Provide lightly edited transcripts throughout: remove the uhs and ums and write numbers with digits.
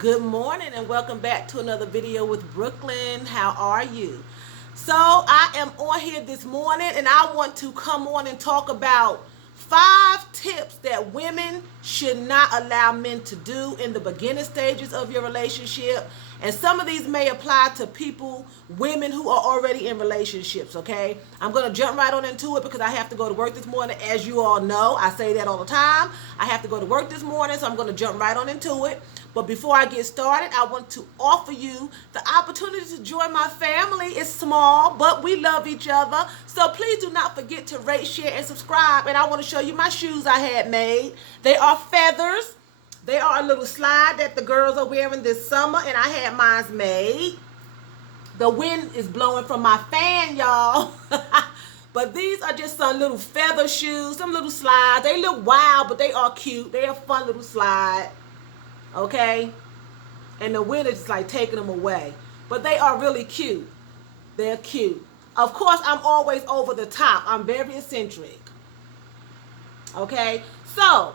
Good morning and welcome back to another video with Brooklyn. How are you? So I am on here this morning and I want to come on and talk about 5 tips that women should not allow men to do in the beginning stages of your relationship. And some of these may apply to women who are already in relationships, okay? I'm going to jump right on into it because I have to go to work this morning. As you all know, I say that all the time. I have to go to work this morning, so I'm going to jump right on into it. But before I get started, I want to offer you the opportunity to join my family. It's small, but we love each other. So please do not forget to rate, share, and subscribe. And I want to show you my shoes I had made. They are feathers. They are a little slide that the girls are wearing this summer, and I had mine made. The wind is blowing from my fan, y'all. But these are just some little feather shoes, some little slides. They look wild, but they are cute. They're a fun little slide. Okay? And the wind is just like taking them away. But they are really cute. They're cute. Of course, I'm always over the top. I'm very eccentric. Okay? So,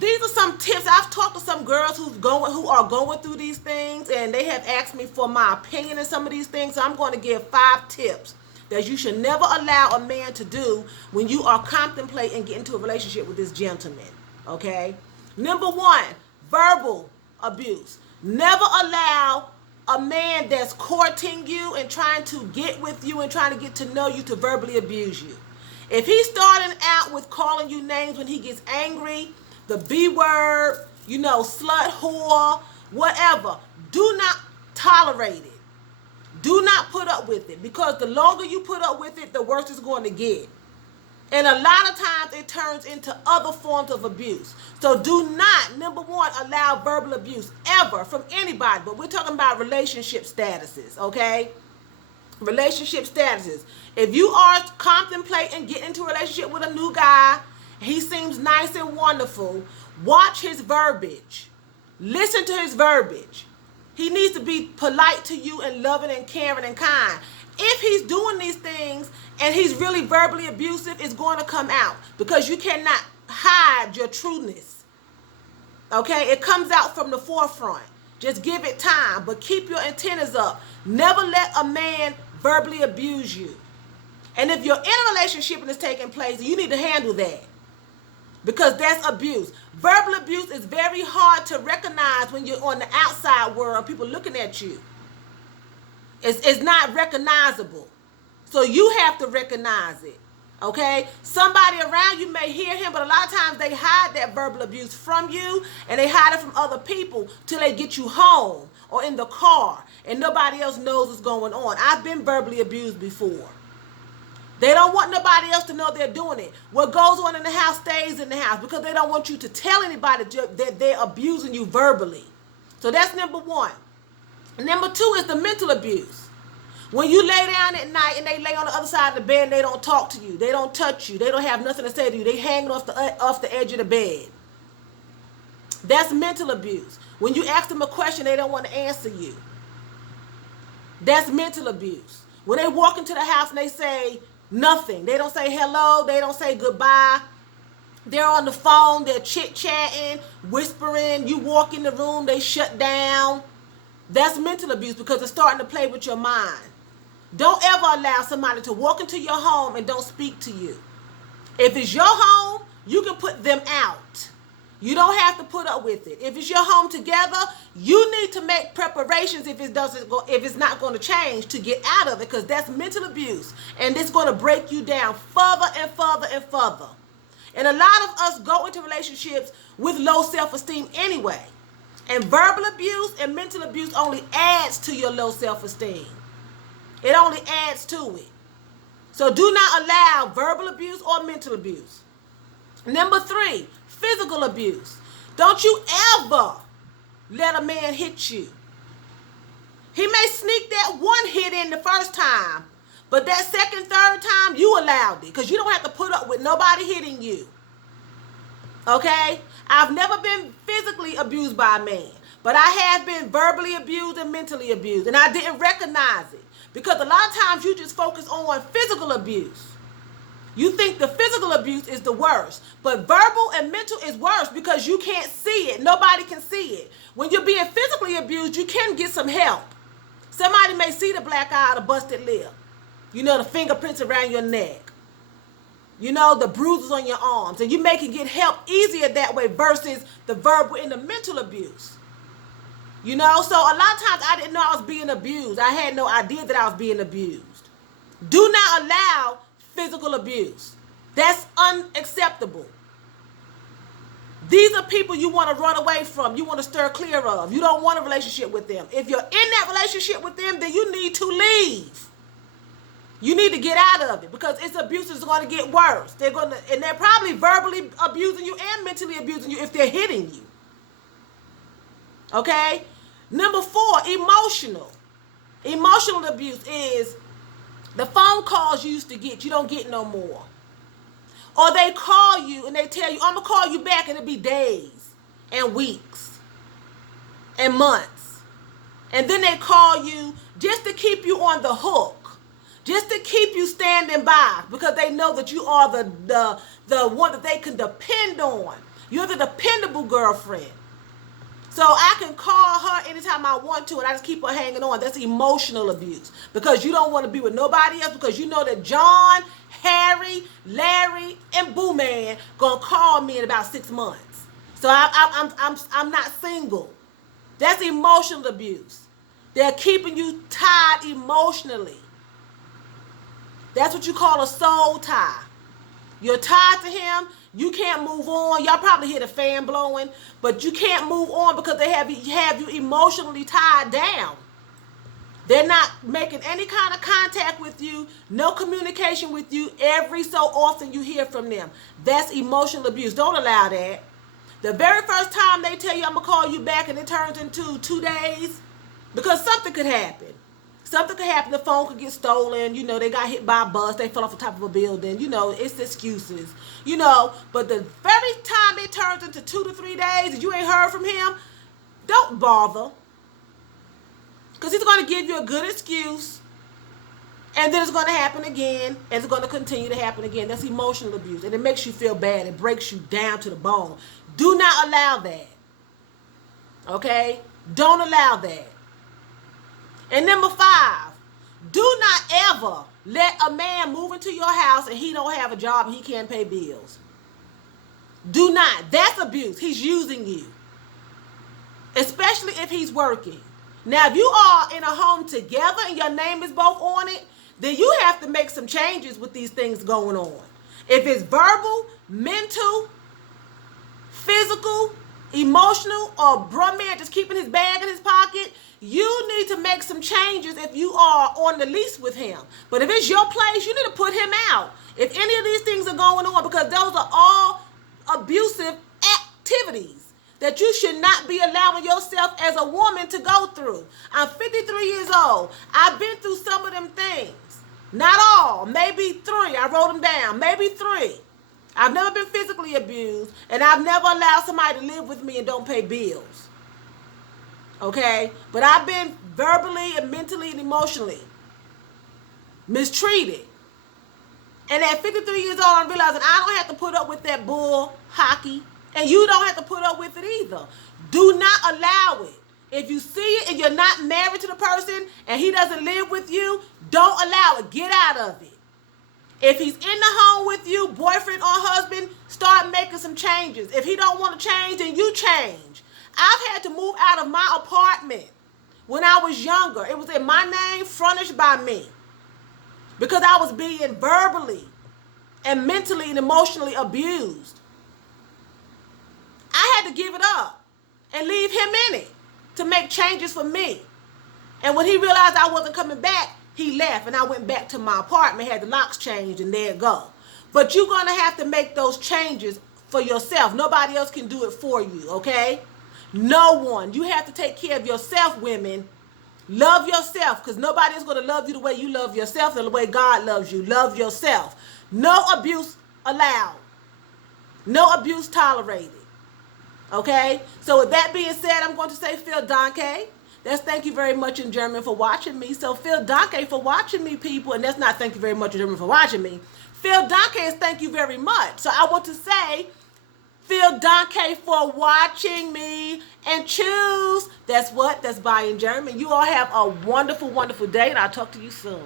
these are some tips. I've talked to some girls who are going through these things, and they have asked me for my opinion in some of these things. So I'm going to give 5 tips that you should never allow a man to do when you are contemplating getting into a relationship with this gentleman. Okay? Number 1, verbal abuse. Never allow a man that's courting you and trying to get with you and trying to get to know you to verbally abuse you. If he's starting out with calling you names when he gets angry, the B word, slut, whore, whatever, do not tolerate it. Do not put up with it, because the longer you put up with it, the worse it's going to get. And a lot of times it turns into other forms of abuse. So do not, number 1, allow verbal abuse ever from anybody. But we're talking about relationship statuses, okay? Relationship statuses. If you are contemplating getting into a relationship with a new guy, he seems nice and wonderful, watch his verbiage. Listen to his verbiage. He needs to be polite to you and loving and caring and kind. If he's doing these things and he's really verbally abusive, it's going to come out, because you cannot hide your trueness. Okay? It comes out from the forefront. Just give it time, but keep your antennas up. Never let a man verbally abuse you. And if you're in a relationship and it's taking place, you need to handle that, because that's abuse. Verbal abuse is very hard to recognize when you're on the outside world, people looking at you. It's not recognizable. So you have to recognize it. Okay? Somebody around you may hear him, but a lot of times they hide that verbal abuse from you, and they hide it from other people till they get you home or in the car and nobody else knows what's going on. I've been verbally abused before. They don't want nobody else to know they're doing it. What goes on in the house stays in the house, because they don't want you to tell anybody that they're abusing you verbally. So that's number 1. Number 2 is the mental abuse. When you lay down at night and they lay on the other side of the bed and they don't talk to you, they don't touch you, they don't have nothing to say to you, they hanging off the edge of the bed. That's mental abuse. When you ask them a question, they don't want to answer you. That's mental abuse. When they walk into the house and they say nothing, they don't say hello, they don't say goodbye, they're on the phone, they're chit-chatting, whispering, you walk in the room, they shut down. That's mental abuse, because it's starting to play with your mind. Don't ever allow somebody to walk into your home and don't speak to you. If it's your home, you can put them out. You don't have to put up with it. If it's your home together, you need to make preparations if it's not going to change, to get out of it, because that's mental abuse, and it's going to break you down further and further and further. And a lot of us go into relationships with low self-esteem anyway. And verbal abuse and mental abuse only adds to your low self-esteem. It only adds to it. So do not allow verbal abuse or mental abuse. Number 3, physical abuse. Don't you ever let a man hit you. He may sneak that one hit in the first time, but that second, third time, you allowed it, because you don't have to put up with nobody hitting you. Okay? I've never been physically abused by a man, but I have been verbally abused and mentally abused, and I didn't recognize it, because a lot of times you just focus on physical abuse. You think the physical abuse is the worst, but verbal and mental is worse, because you can't see it. Nobody can see it. When you're being physically verbally abused, you can get some help. Somebody may see the black eye or the busted lip. You know, the fingerprints around your neck. You know, the bruises on your arms. And you may can get help easier that way versus the verbal and the mental abuse. You know, so a lot of times I didn't know I was being abused. I had no idea that I was being abused. Do not allow physical abuse. That's unacceptable. These are people you want to run away from. You want to steer clear of. You don't want a relationship with them. If you're in that relationship with them, then you need to leave. You need to get out of it because its abuse is going to get worse. They're probably verbally abusing you and mentally abusing you if they're hitting you. Okay? Number 4, emotional. Emotional abuse is the phone calls you used to get, you don't get no more. Or they call you and they tell you, I'm going to call you back, and it'll be days and weeks and months. And then they call you just to keep you on the hook, just to keep you standing by because they know that you are the one that they can depend on. You're the dependable girlfriend. So I can call her anytime I want to and I just keep her hanging on. That's emotional abuse because you don't want to be with nobody else because you know that John, Harry, Larry, and Boo Man gonna call me in about 6 months. So I'm not single. That's emotional abuse. They're keeping you tied emotionally. That's what you call a soul tie. You're tied to him. You can't move on. Y'all probably hear the fan blowing, but you can't move on because they have you emotionally tied down. They're not making any kind of contact with you, no communication with you. Every so often you hear from them. That's emotional abuse. Don't allow that. The very first time they tell you I'm going to call you back and it turns into 2 days, because something could happen. Something could happen. The phone could get stolen. You know, they got hit by a bus. They fell off the top of a building. You know, it's excuses. You know, but the very time it turns into 2 to 3 days and you ain't heard from him, don't bother. Because he's going to give you a good excuse. And then it's going to happen again. And it's going to continue to happen again. That's emotional abuse. And it makes you feel bad. It breaks you down to the bone. Do not allow that. Okay? Don't allow that. And number 5, do not ever let a man move into your house and he don't have a job and he can't pay bills. Do not. That's abuse. He's using you. Especially if he's working. Now, if you are in a home together and your name is both on it, then you have to make some changes with these things going on. If it's verbal, mental, physical, emotional, or bruh man just keeping his bag in his pocket, you need to make some changes if you are on the lease with him. But if it's your place, you need to put him out. If any of these things are going on, because those are all abusive activities that you should not be allowing yourself as a woman to go through. I'm 53 years old. I've been through some of them things. Not all, maybe 3. I wrote them down, maybe 3. I've never been physically abused, and I've never allowed somebody to live with me and don't pay bills. Okay? But I've been verbally and mentally and emotionally mistreated. And at 53 years old, I'm realizing I don't have to put up with that bull hockey, and you don't have to put up with it either. Do not allow it. If you see it and you're not married to the person and he doesn't live with you, don't allow it. Get out of it. If he's in the home with you, boyfriend or husband, start making some changes. If he don't want to change, then you change. I've had to move out of my apartment when I was younger. It was in my name, furnished by me. Because I was being verbally and mentally and emotionally abused. I had to give it up and leave him in it to make changes for me. And when he realized I wasn't coming back, he left and I went back to my apartment, had the locks changed, and there it go. But you're going to have to make those changes for yourself. Nobody else can do it for you, okay? No one. You have to take care of yourself, women. Love yourself, because nobody is going to love you the way you love yourself and the way God loves you. Love yourself. No abuse allowed. No abuse tolerated. Okay? So with that being said, I'm going to say Phil Danke. That's thank you very much in German for watching me. So Phil Danke for watching me, people. And that's not thank you very much in German for watching me. Phil Danke is thank you very much. So I want to say Vielen Dank for watching me. And choose. That's what? That's bye in German. You all have a wonderful, wonderful day, and I'll talk to you soon.